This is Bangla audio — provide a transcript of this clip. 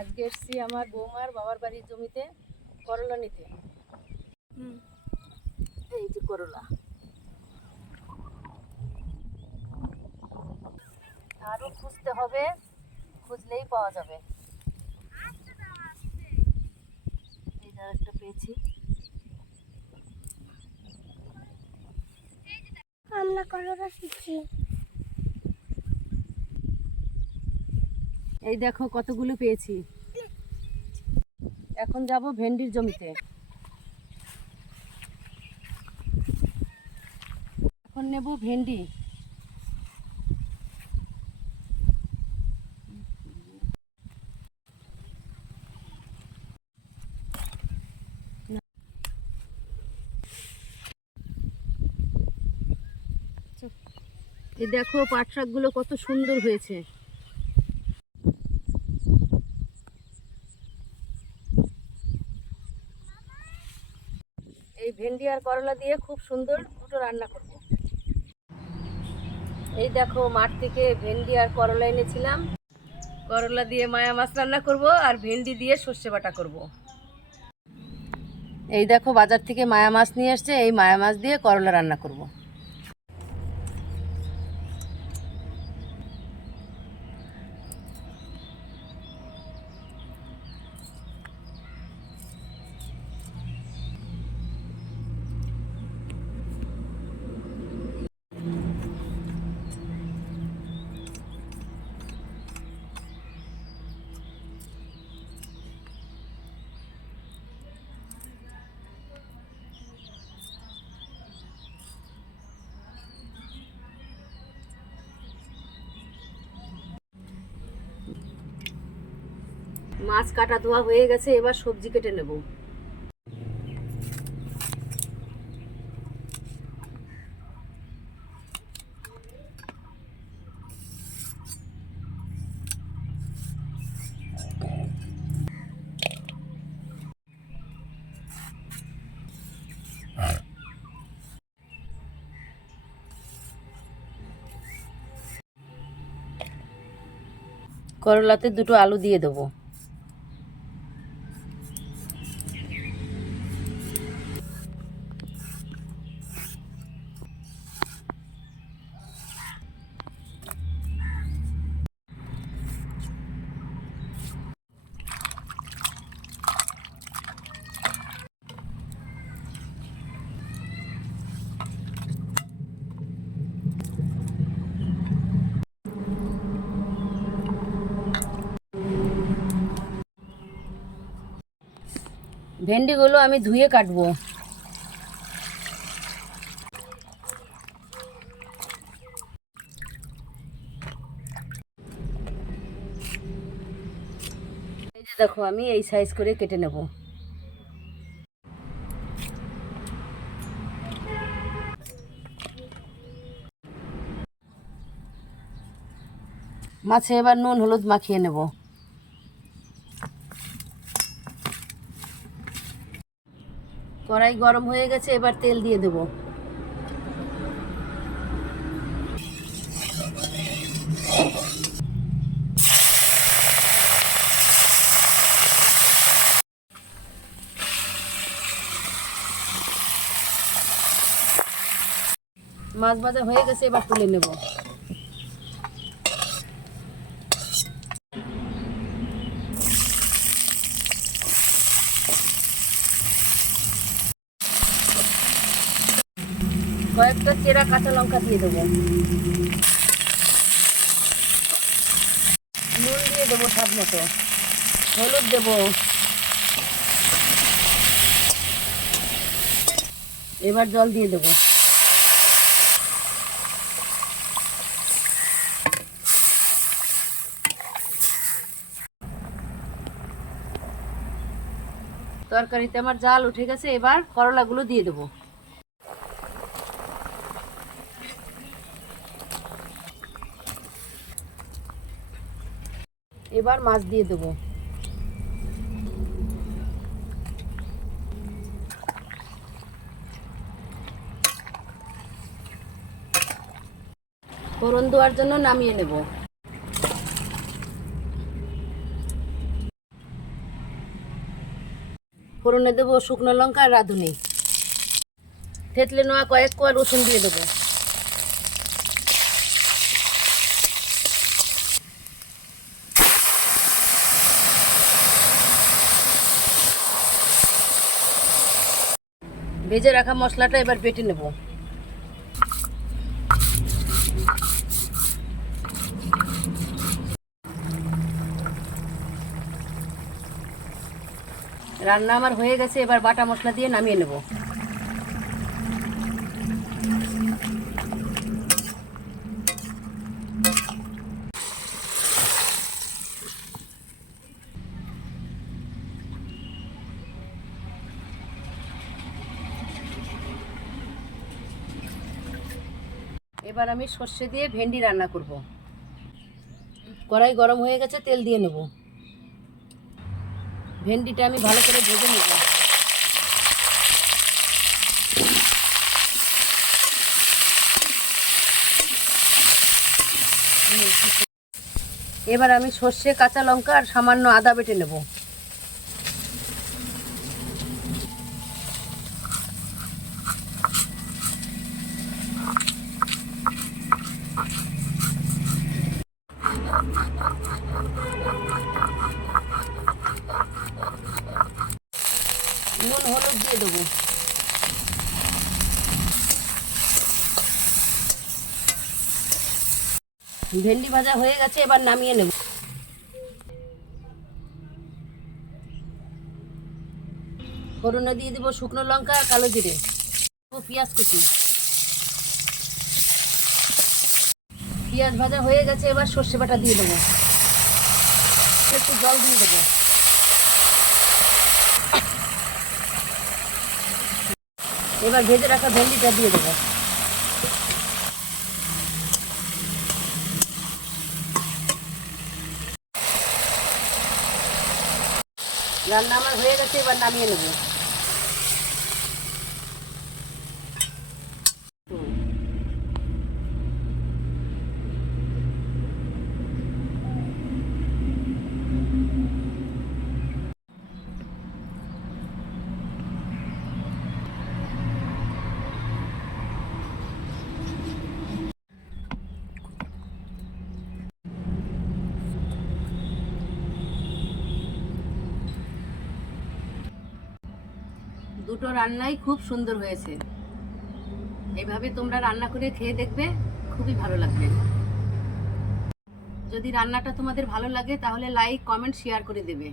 আজকে এসছি আমার বৌমার বাবার বাড়ির জমিতে করলা নিতে। এই যে করলা, আরো খুঁজতে হবে, খুঁজলেই পাওয়া যাবে। এই যে একটা পেয়েছি। আমরা করলা শিখছি। এই দেখো কতগুলো পেয়েছি। এখন যাব ভেন্ডির জমিতে। এখন নেব ভেন্ডি। এই দেখো পাট শাকগুলো কত সুন্দর হয়েছে। এই ভেন্ডি আর করলা দিয়ে খুব সুন্দর দুটো রান্না করব। এই দেখো মাঠ থেকে ভেন্ডি আর করলা এনেছিলাম। করলা দিয়ে মায়া মাছ রান্না করব আর ভেন্ডি দিয়ে সর্ষে বাটা করব। এই দেখো বাজার থেকে মায়া মাছ নিয়ে এসছে, এই মায়া মাছ দিয়ে করলা রান্না করব। মাছ কাটা ধোয়া হয়ে গেছে, এবার সবজি কেটে নেব। করলাতে দুটো আলু দিয়ে দেবো। ভেন্ডিগুলো আমি ধুয়ে কাটবো। এই যে দেখো আমি এই সাইজ করে কেটে নেব। মাছে এবার নুন হলুদ মাখিয়ে নেব। কড়াই গরম হয়ে গেছে, এবার তেল দিয়ে দেব। মাছ ভাজা হয়ে গেছে, এবার তুলে নেব। কয়েকটা চেরা কাঁচা লঙ্কা দিয়ে দেবো। নুন দিয়ে দেবো স্বাদ মতো, হলুদ দেবো। এবার জল দিয়ে দেবো। তরকারিতে আমার জাল উঠে গেছে, এবার করলাগুলো দিয়ে দেবো। এবার মাছ দিয়ে দেবো। ফোড়ন দেওয়ার জন্য নামিয়ে নেব। ফোড়নে দেবো শুকনো লঙ্কা আর রাঁধুনি। থেতলে নেওয়া কয়েক কোয়া রসুন দিয়ে দেবো। ভেজে রাখা মশলাটা এবার বেটে নেব। রান্না আমার হয়ে গেছে, এবার বাটা মশলা দিয়ে নামিয়ে নেব। এবার আমি সর্ষে দিয়ে ভেন্ডি রান্না করব। কড়াই গরম হয়ে গেছে, তেল দিয়ে নেব। ভেন্ডিটা আমি ভালো করে ভেজে নেব। এবার আমি সর্ষে, কাঁচা লঙ্কা আর সামান্য আদা বেটে নেব। নুন হলুদ দিয়ে দেবো। ভেন্ডি ভাজা হয়ে গেছে, এবার নামিয়ে নেব। ফোড়নে দিয়ে দেবো শুকনো লঙ্কা আর কালো জিরে, পেঁয়াজ কুচি। পেঁয়াজ ভাজা হয়ে গেছে, এবার সর্ষে বাটা দিয়ে দেবো। একটু জল দিয়ে দেবো। এবার ভেজে রাখা ভেন্ডিটা দিয়ে দেবো। রান্না আমার হয়ে গেছে, এবার নামিয়ে নেব। দুটো রান্নাই খুব সুন্দর হয়েছে। এইভাবে তোমরা রান্না করে খেয়ে দেখবে, খুবই ভালো লাগবে। যদি রান্নাটা তোমাদের ভালো লাগে তাহলে লাইক, কমেন্ট, শেয়ার করে দেবে।